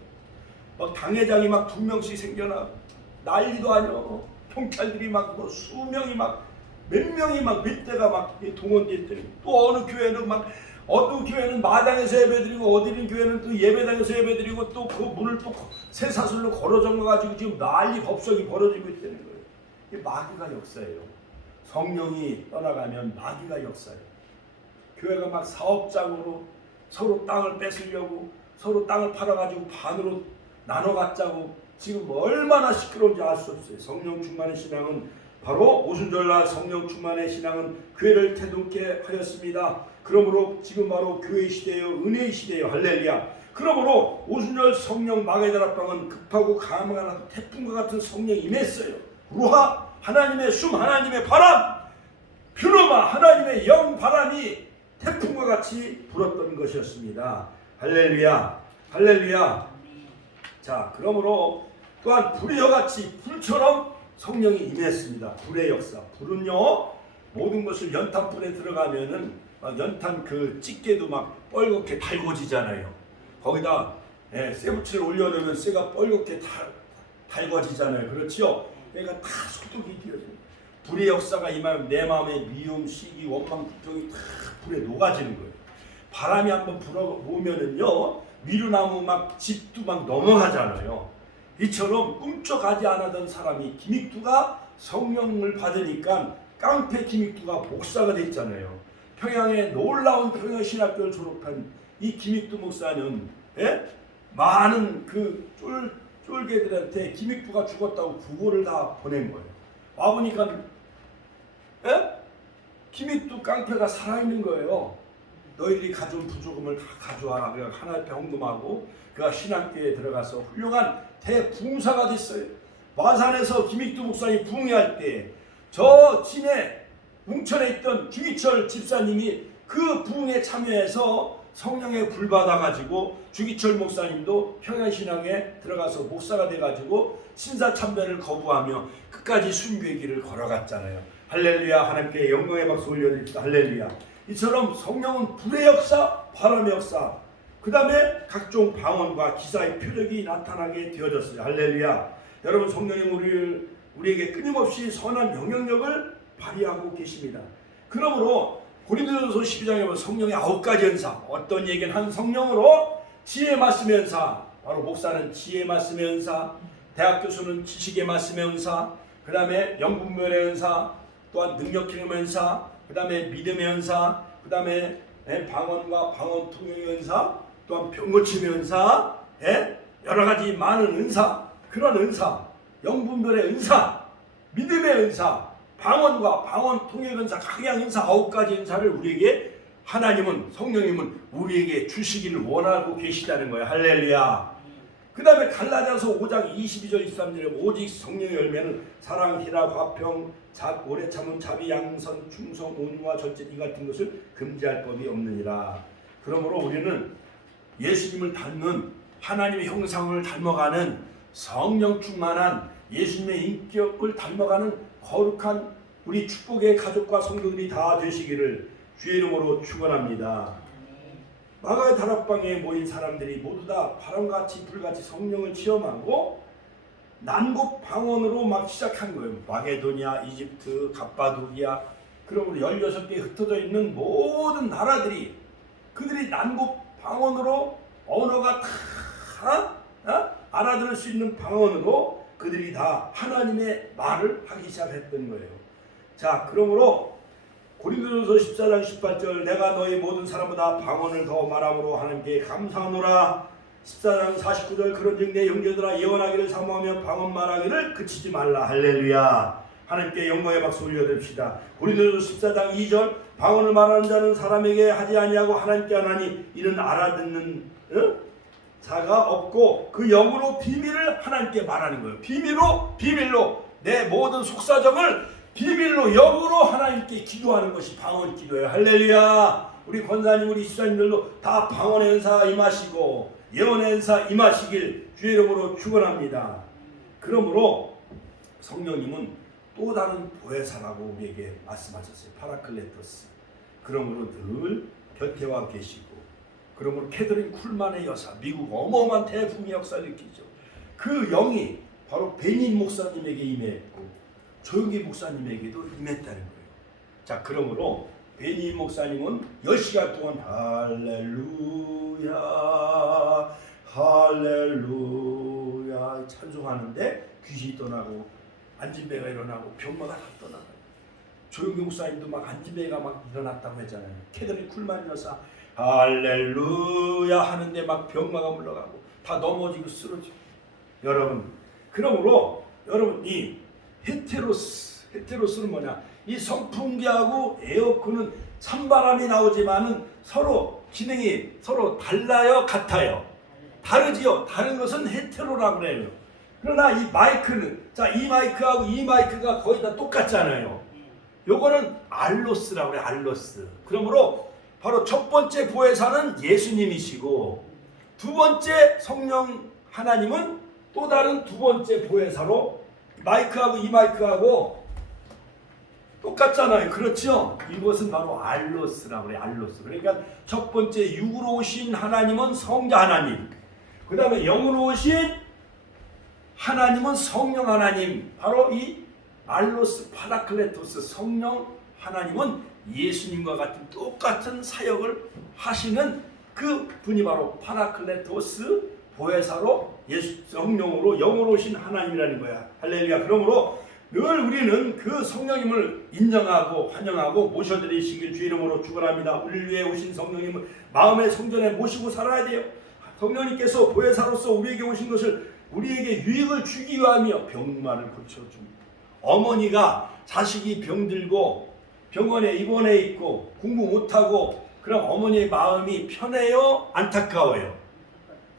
막 당회장이 막 2명씩 생겨나 난리도 아니오. 경찰들이 막 뭐 수명이 막 몇 명이 막 몇 대가 막 동원됐더니 또 어느 교회는 막 어느 교회는 마당에서 예배드리고 어디 교회는 또 예배당에서 예배드리고 또 그 문을 또 쇠사슬로 걸어 잠가가지고 지금 난리 법석이 벌어지고 있다는 거예요. 이게 마귀가 역사예요. 성령이 떠나가면 마귀가 역사예요. 교회가 막 사업장으로 서로 땅을 뺏으려고 서로 땅을 팔아가지고 반으로 나눠 갖자고 지금 얼마나 시끄러운지 알 수 없어요. 성령 충만의 신앙은 바로 오순절날 성령 충만의 신앙은 교회를 태동케 하였습니다. 그러므로 지금 바로 교회 시대예요. 은혜의 시대예요. 할렐루야. 그러므로 오순절 성령 마게다락방은 급하고 강한 태풍과 같은 성령이 임했어요. 루하 하나님의 숨 하나님의 바람 퓨르마 하나님의 영 바람이 태풍과 같이 불었던 것이었습니다. 할렐루야. 할렐루야. 자, 그러므로 또한 불의 같이 불처럼 성령이 임했습니다. 불의 역사. 불은요 모든 것을 연탄불에 들어가면은 막 연탄 그 찌개도 막 뻘겋게 달궈지잖아요. 거기다 쇠붙이를 올려놓으면 쇠가 뻘겋게 달궈지잖아요. 그렇죠? 그러니까 다 소독이 되어져요. 불의 역사가 임하면 내 마음의 미움, 시기, 원망, 불평이 다 불에 녹아지는 거예요. 바람이 한번 불어오면은요 미루나무 막 집도 막 넘어가잖아요. 이처럼 꿈쩍하지 않았던 사람이 김익두가 성령을 받으니까 깡패 김익두가 목사가 됐잖아요. 평양의 놀라운 평양신학교를 졸업한 이 김익두 목사는 많은 그 쫄개들한테 김익두가 죽었다고 부고를 다 보낸 거예요. 와보니까 김익두 깡패가 살아있는 거예요. 너희들이 가져온 부조금을 다 가져와라. 그래서 하나님 앞에 헌금하고 그가 신학교에 들어가서 훌륭한 대부흥사가 됐어요. 마산에서 김익두 목사님 부흥회할 때 저 진해 웅천에 있던 주기철 집사님이 그 부흥에 참여해서 성령에 불 받아가지고 주기철 목사님도 평양신앙에 들어가서 목사가 돼가지고 신사참배를 거부하며 끝까지 순교의 길을 걸어갔잖아요. 할렐루야. 하나님께 영광의 박수 올려드립시다. 할렐루야. 이처럼 성령은 불의 역사, 바람의 역사, 그 다음에 각종 방언과 기사의 표적이 나타나게 되어졌어요. 할렐루야. 여러분 성령님 우리에게 끊임없이 선한 영향력을 발휘하고 계십니다. 그러므로 고린도전서 12장에 보면 성령의 9가지 은사, 어떤 얘기는 한 성령으로 지혜 말씀의 은사, 바로 목사는 지혜 말씀의 은사, 대학 교수는 지식의 말씀의 은사, 그 다음에 영분별의 은사, 또한 능력 기능의 은사, 그 다음에 믿음의 은사, 그 다음에 방언과 방언 통역의 은사, 또한 병고침의 은사, 여러 가지 많은 은사, 그런 은사, 영분별의 은사, 믿음의 은사, 방언과 방언 통역 은사, 각양 은사 9가지 은사를 우리에게 하나님은 성령님은 우리에게 주시기를 원하고 계시다는 거예요. 할렐루야. 그 다음에 갈라디아서 5장 22절 23절에 오직 성령의 열매는 사랑, 희락, 화평, 오래 참음, 자비, 양선, 충성, 온유와 절제 이 같은 것을 금지할 법이 없느니라. 그러므로 우리는 예수님을 닮는 하나님의 형상을 닮아가는 성령 충만한 예수님의 인격을 닮아가는 거룩한 우리 축복의 가족과 성도들이 다 되시기를 주의 이름으로 축원합니다. 마가의 다락방에 모인 사람들이 모두 다 바람같이 불같이 성령을 체험하고 난곡 방언으로 막 시작한 거예요. 마게도니아, 이집트, 갑바도기아, 그러므로 16개에 흩어져 있는 모든 나라들이 그들이 난곡 방언으로 언어가 다 알아들을 수 있는 방언으로 그들이 다 하나님의 말을 하기 시작했던 거예요. 자, 그러므로 고린도전서 14장 18절 내가 너희 모든 사람보다 방언을 더 말함으로 하나님께 감사하노라. 14장 49절 그런즉 내 형제들아 예언하기를 사모하며 방언 말하기를 그치지 말라. 할렐루야. 하나님께 영광의 박수 올려드립시다. 고린도전서 14장 2절 방언을 말하는 자는 사람에게 하지 아니하고 하나님께 하나니 이는 알아듣는 자가 없고 그 영으로 비밀을 하나님께 말하는 거예요. 비밀로 내 모든 속사정을 비밀로 영으로 하나님께 기도하는 것이 방언 기도예요. 할렐루야. 우리 권사님 우리 집사님들도 다 방언의 은사 임하시고 예언의 은사 임하시길 주의 이름으로 축원합니다. 그러므로 성령님은 또 다른 보혜사라고 우리에게 말씀하셨어요. 파라클레토스. 그러므로 늘 곁에 와 계시고 그러므로 캐더린 쿨만의 여사 미국 어마어마한 대풍의 역사를 일으키죠. 그 영이 바로 베닌 목사님에게 임했고 조용기 목사님에게도 임했다는 거예요. 자, 그러므로 베닌 목사님은 10시간 동안 할렐루야 할렐루야 찬송하는데 귀신이 떠나고 안진배가 일어나고 병마가 다 떠나고 조용기 목사님도 막 안진배가 막 일어났다고 했잖아요. 캐더린 쿨만 여사 할렐루야 하는데 막 병마가 물러가고 다 넘어지고 쓰러지고. 여러분, 그러므로 여러분 이 헤테로스는 뭐냐? 이 선풍기하고 에어컨은 찬바람이 나오지만은 서로 기능이 서로 달라요, 같아요? 다르지요. 다른 것은 헤테로라고 그래요. 그러나 이 마이크는 이 마이크하고 이 마이크가 거의 다 똑같잖아요. 요거는 알로스라고 그래요. 알로스. 그러므로 바로 첫 번째 보혜사는 예수님이시고 두 번째 성령 하나님은 또 다른 두 번째 보혜사로 마이크하고 이 마이크하고 똑같잖아요. 그렇죠? 이것은 바로 알로스라고 그래요. 알로스. 그러니까 첫 번째 육으로 오신 하나님은 성자 하나님. 그 다음에 영으로 오신 하나님은 성령 하나님. 바로 이 알로스 파라클레토스 성령 하나님은 예수님과 같은 똑같은 사역을 하시는 그 분이 바로 파라클레토스 보혜사로 성령으로 영으로 오신 하나님이라는 거야. 할렐루야. 그러므로 늘 우리는 그 성령님을 인정하고 환영하고 모셔드리시길 주 이름으로 축원합니다. 우리 위에 오신 성령님을 마음의 성전에 모시고 살아야 돼요. 성령님께서 보혜사로서 우리에게 오신 것을 우리에게 유익을 주기 위하며 병마를 고쳐줍니다. 어머니가 자식이 병들고 병원에 입원해 있고 공부 못하고 그럼 어머니의 마음이 편해요? 안타까워요?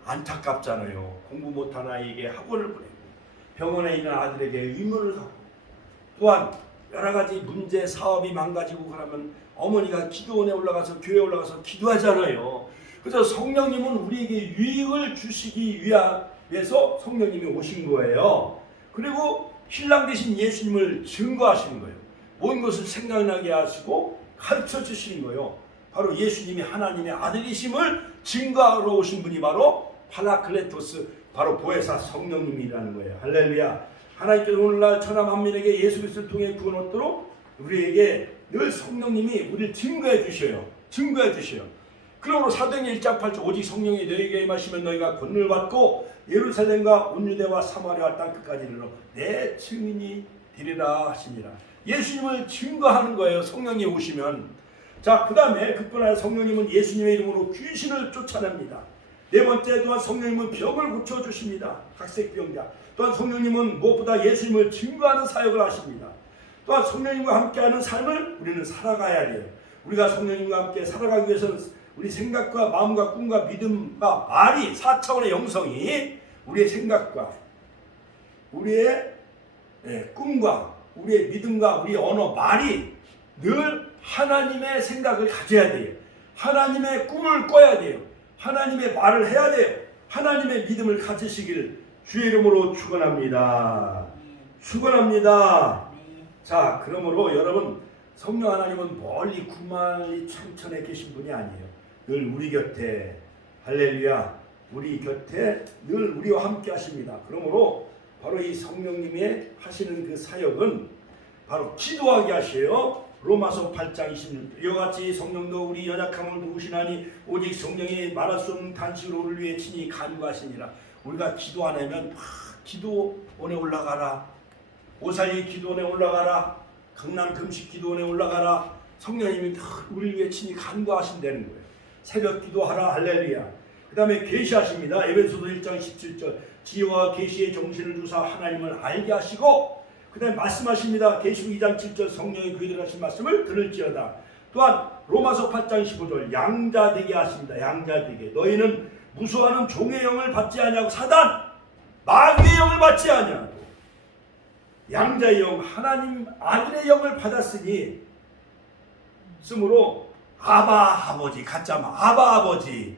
안타깝잖아요. 공부 못한 아이에게 학원을 보내고 병원에 있는 아들에게 의무를 하고 또한 여러 가지 문제 사업이 망가지고 그러면 어머니가 기도원에 올라가서 교회에 올라가서 기도하잖아요. 그래서 성령님은 우리에게 유익을 주시기 위해서 성령님이 오신 거예요. 그리고 신랑 되신 예수님을 증거하시는 거예요. 모든 것을 생각나게 하시고 가르쳐 주시는 거예요. 바로 예수님이 하나님의 아들이심을 증거하러 오신 분이 바로 파라클레토스, 바로 보혜사 성령님이라는 거예요. 할렐루야. 하나님께서 오늘날 천하 만민에게 예수 그리스도를 통해 구원 얻도록 우리에게 늘 성령님이 우리를 증거해 주셔요. 증거해 주셔요. 그러므로 사도행전 1장 8절 오직 성령이 너희에게 임하시면 너희가 권능을 받고 예루살렘과 온 유대와 사마리아 땅 끝까지 이르러 내 증인이 되리라 하시니라. 예수님을 증거하는 거예요. 성령이 오시면. 자, 그 다음에 그뿐 성령님은 예수님의 이름으로 귀신을 쫓아냅니다. 네 번째 또한 성령님은 병을 고쳐주십니다. 각색병자. 또한 성령님은 무엇보다 예수님을 증거하는 사역을 하십니다. 또한 성령님과 함께하는 삶을 우리는 살아가야 돼요. 우리가 성령님과 함께 살아가기 위해서는 우리 생각과 마음과 꿈과 믿음과 말이 4차원의 영성이 우리의 생각과 우리의 꿈과 우리의 믿음과 우리의 언어, 말이 늘 하나님의 생각을 가져야 돼요. 하나님의 꿈을 꿔야 돼요. 하나님의 말을 해야 돼요. 하나님의 믿음을 가지시기를 주의 이름으로 축원합니다. 축원합니다. 자, 그러므로 여러분 성령 하나님은 멀리 구만리 천천에 계신 분이 아니에요. 늘 우리 곁에, 할렐루야, 우리 곁에 늘 우리와 함께 하십니다. 그러므로 바로 이 성령님의 하시는 그 사역은 바로 기도하게 하셔요. 로마서 8장 26절 이와 같이 성령도 우리 연약함을 도우시나니 오직 성령이 말할 수 없는 탄식으로 우리를 위해 친히 간구하시니라. 우리가 기도 안 하면 막 기도원에 올라가라, 오살리 기도원에 올라가라, 강남 금식 기도원에 올라가라, 성령님이 우리를 위해 친히 간구하신다는 거예요. 새벽 기도하라. 할렐루야. 그 다음에 계시하십니다. 에베소서 1장 17절 지혜와 계시의 정신을 주사 하나님을 알게 하시고, 그 다음에 말씀하십니다. 계시록 2장 7절 성령이 그들에게 하신 말씀을 들을지어다. 또한 로마서 8장 15절 양자되게 하십니다. 양자되게. 너희는 무수하는 종의 영을 받지 아니하고 사단 마귀의 영을 받지 아니하고 양자의 영 하나님 아들의 영을 받았으니 쓰므로 아바 아버지 가짜마 아바 아버지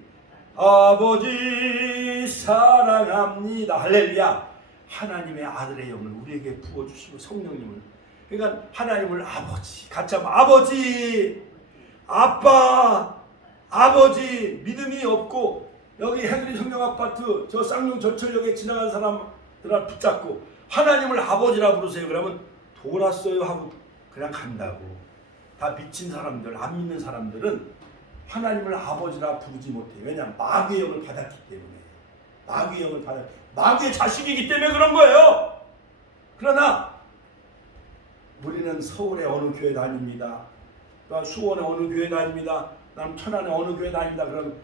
아버지 사랑합니다. 할렐루야. 하나님의 아들의 영을 우리에게 부어주시고 성령님을, 그러니까 하나님을 아버지 가짜마 아버지 아빠 아버지. 믿음이 없고 여기 해그리 성령 아파트 저 쌍용 전철역에 지나간 사람들을 붙잡고 하나님을 아버지라 부르세요. 그러면 돌았어요 하고 그냥 간다고. 다 미친 사람들, 안 믿는 사람들은 하나님을 아버지라 부르지 못해요. 왜냐하면 마귀의 영을 받았기 때문에. 마귀의 영을 마귀의 자식이기 때문에 그런 거예요. 그러나 우리는 서울의 어느 교회 다닙니다. 또한 수원의 어느 교회 다닙니다. 나는 천안의 어느 교회 다닙니다. 그럼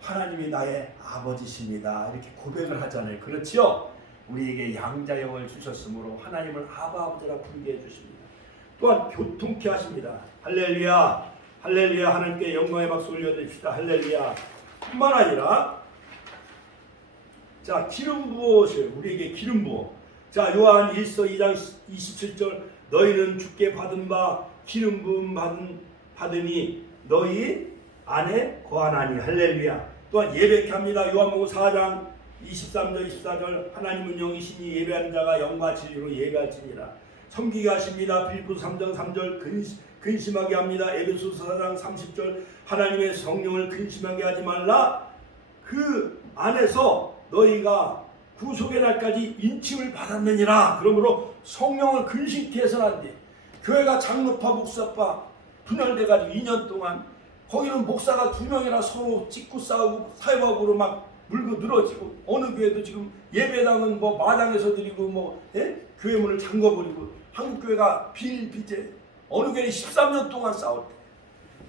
하나님이 나의 아버지십니다. 이렇게 고백을 하잖아요. 그렇지요? 우리에게 양자영을 주셨으므로 하나님을 아버지라 부르게 해주십니다. 또한 교통케 하십니다. 할렐루야. 할렐루야. 하나님께 영광의 박수 올려드립시다. 할렐루야. 뿐만 아니라 자 기름 부으셔요. 우리에게 기름 부어. 자 요한 1서 2장 27절 너희는 주께 받은 바 기름 부음 받으니 너희 안에 거하나니. 할렐루야. 또한 예배케 합니다. 요한복음 4장 23절 24절 하나님은 영이시니 예배하는 자가 영과 진리로 예배할지니라. 섬기게 하십니다. 빌립보서 3장 3절 근심하게 합니다. 에베소서 4장 30절 하나님의 성령을 근심하게 하지 말라. 그 안에서 너희가 구속의 날까지 인침을 받았느니라. 그러므로 성령을 근심케 해서는 안 돼. 교회가 장로파 목사파 분열돼가지고 2년 동안 거기는 목사가 2명이나 서로 찍고 싸우고 사회법으로 막 물고 늘어지고, 어느 교회도 지금 예배당은 뭐 마당에서 드리고 뭐 교회 문을 잠궈버리고, 한국교회가 빌비제 어느 교회는 13년 동안 싸웠대.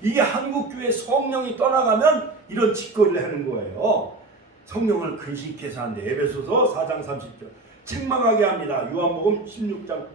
이게 한국교회 성령이 떠나가면 이런 짓거리를 하는 거예요. 성령을 근심케 해서 한대. 에베소서 4장 30절 책망하게 합니다. 요한복음 16장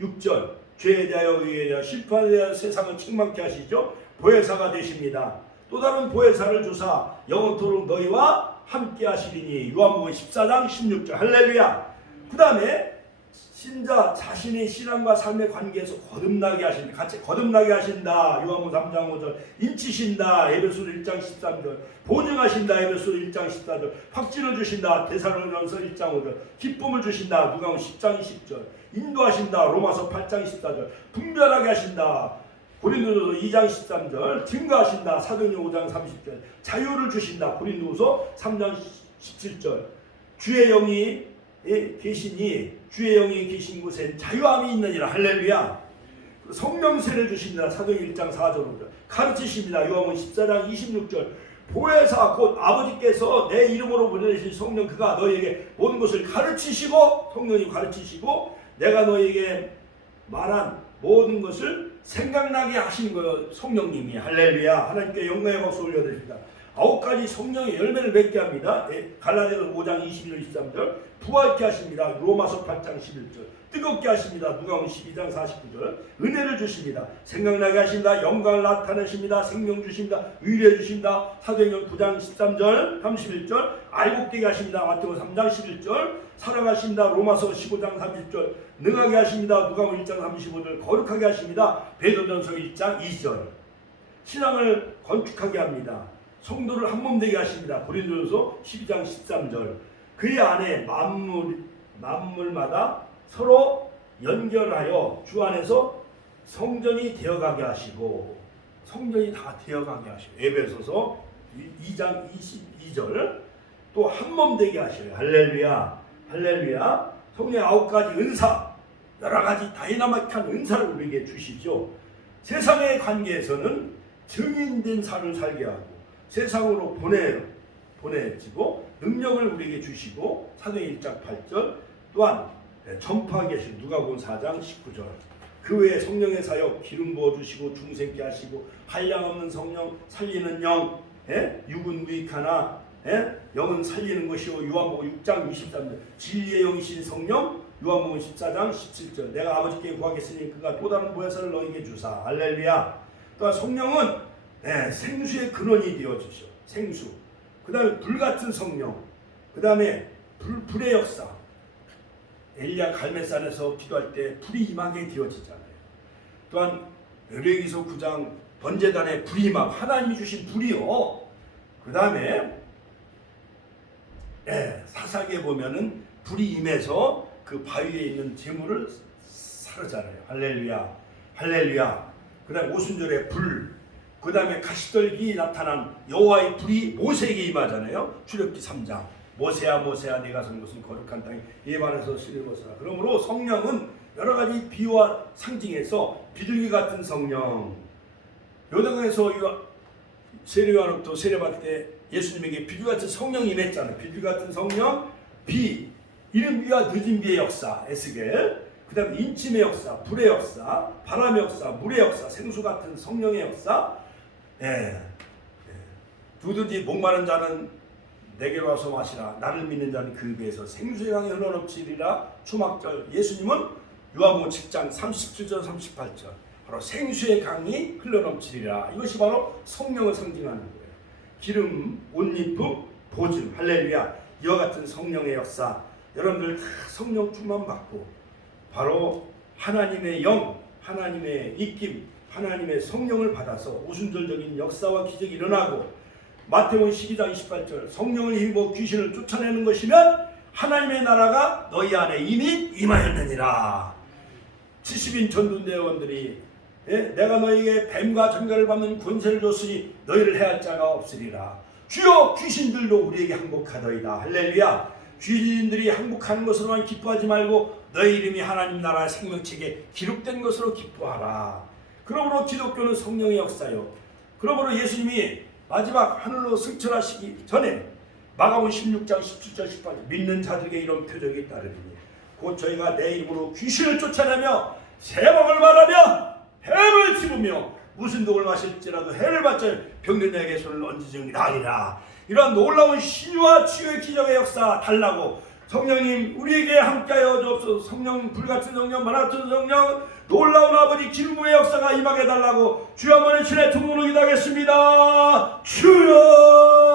6절 죄에 대하여 의에 대하여 심판에 대하여 세상을 책망케 하시죠. 보혜사가 되십니다. 또 다른 보혜사를 주사 영원토록 너희와 함께 하시리니. 요한복음 14장 16절 할렐루야. 그 다음에 신자 자신의 신앙과 삶의 관계에서 거듭나게 하신다. 같이 거듭나게 하신다. 요한복음 3장 5절 인치신다. 에베소서 1장 13절 보증하신다. 에베소서 1장 14절 확진을 주신다. 데살로니가서 1장 5절 기쁨을 주신다. 누가복음 10장 20절 인도하신다. 로마서 8장 14절 분별하게 하신다. 고린도후서 2장 13절 증거하신다. 사도행전 5장 30절 자유를 주신다. 고린도후서 3장 17절 주의 영이 계시니 주의 영이 계신 곳엔 자유함이 있느니라. 할렐루야. 성령세를 주신다. 사도행전 1장 4절 5절 가르치십니다. 요한복음 14장 26절 보혜사 곧 아버지께서 내 이름으로 보내신 성령 그가 너희에게 모든 것을 가르치시고, 성령이 가르치시고 내가 너희에게 말한 모든 것을 생각나게 하시는 거예요. 성령님이. 할렐루야. 하나님께 영광의 박수 올려드립니다. 9가지 성령의 열매를 맺게 합니다. 갈라디아서 5장 21절 23절 부활케 하십니다. 로마서 8장 11절 뜨겁게 하십니다. 누가복음 12장 49절 은혜를 주십니다. 생각나게 하신다. 영광을 나타내십니다. 생명 주십니다. 위로해 주십니다. 사도행전 9장 13절 31절 알곡되게 하십니다. 마태복음 3장 11절 사랑하신다. 로마서 15장 30절 능하게 하십니다. 누가복음 1장 35절 거룩하게 하십니다. 베드로전서 1장 2절 신앙을 건축하게 합니다. 성도를 한몸 되게 하십니다. 고린도전서 12장 13절 그의 안에 만물마다 서로 연결하여 주 안에서 성전이 되어가게 하시고, 성전이 다 되어가게 하시고, 에베소서 2장 22절 또 한몸 되게 하셔요. 할렐루야. 할렐루야. 성령의 9가지 은사, 여러가지 다이나믹한 은사를 우리에게 주시죠. 세상의 관계에서는 증인된 삶을 살게 하고 세상으로 보내지고 능력을 우리에게 주시고, 사도행전 1장 8절 또한 전파하게 하시고 누가복음 4장 19절 그 외에 성령의 사역 기름 부어주시고 중생케 하시고 한량없는 성령 살리는 영, 육은 무익하나 영은 살리는 것이요. 요한복음 6장 23절 진리의 영이신 성령 요한복음 14장 17절 내가 아버지께 구하겠으니 그가 또 다른 보혜사를 너에게 주사. 할렐루야. 또한 성령은 생수의 근원이 되어주셔. 생수. 그 다음에 불같은 성령. 그 다음에 불의 역사. 엘리야 갈멜산에서 기도할 때 불이 임하게 되어지잖아요. 또한 레위기서 9장 번제단에 불이 임함. 하나님이 주신 불이요. 그 다음에 사사기에 보면은 불이 임해서 그 바위에 있는 재물을 사르잖아요. 할렐루야. 할렐루야. 그 다음에 오순절에 불. 그 다음에 가시떨기 나타난 여호와의 불이 모세에게 임하잖아요. 출애굽기 3장 모세야 모세야 네가 선 곳은 거룩한 땅에 예반에서 씨를 벗어라. 그러므로 성령은 여러 가지 비유와 상징해서 비둘기 같은 성령. 요단강에서 세례요한부터 세례받을 때 예수님에게 비둘기 같은 성령이 임했잖아요. 비둘기 같은 성령, 비, 이른 비와 늦은 비의 역사, 에스겔. 그 다음에 인침의 역사, 불의 역사, 바람의 역사, 물의 역사, 생수 같은 성령의 역사. 누구든지 목마른 자는 내게로 와서 마시라. 나를 믿는 자는 그 배에서 생수의 강이 흘러넘치리라. 초막절. 예수님은 요한복음 7장 37절 38절 바로 생수의 강이 흘러넘치리라. 이것이 바로 성령을 상징하는 거예요. 기름, 옷입음, 보증. 할렐루야. 이와 같은 성령의 역사. 여러분들 다 성령 충만 받고 바로 하나님의 영, 하나님의 입김, 하나님의 성령을 받아서 오순절적인 역사와 기적이 일어나고 마태복음 12장 28절 성령을 힘입어 귀신을 쫓아내는 것이면 하나님의 나라가 너희 안에 이미 임하였느니라. 70인 전도대원들이 내가 너희에게 뱀과 전갈을 받는 권세를 줬으니 너희를 해할 자가 없으리라. 주여 귀신들도 우리에게 항복하더이다. 할렐루야. 귀신들이 항복하는 것으로만 기뻐하지 말고 너희 이름이 하나님 나라의 생명책에 기록된 것으로 기뻐하라. 그러므로 기독교는 성령의 역사요. 그러므로 예수님이 마지막 하늘로 승천하시기 전에 마가복음 16장 17절 18절 믿는 자들에게 이런 표적이 따르리니 곧 저희가 내 이름으로 귀신을 쫓아내며 세방을 말하며 뱀을 집으며 무슨 독을 마실지라도 해를 받자 병든 자에게 손을 얹으시니라 하리라. 이러한 놀라운 신유와 치유의 기적의 역사 달라고 성령님 우리에게 함께하여 주옵소서. 성령 불같은 성령 만화같은 성령 놀라운 아버지 기름부의 역사가 임하게 달라고 주여 한번 신의 통로로 기도하겠습니다. 주여.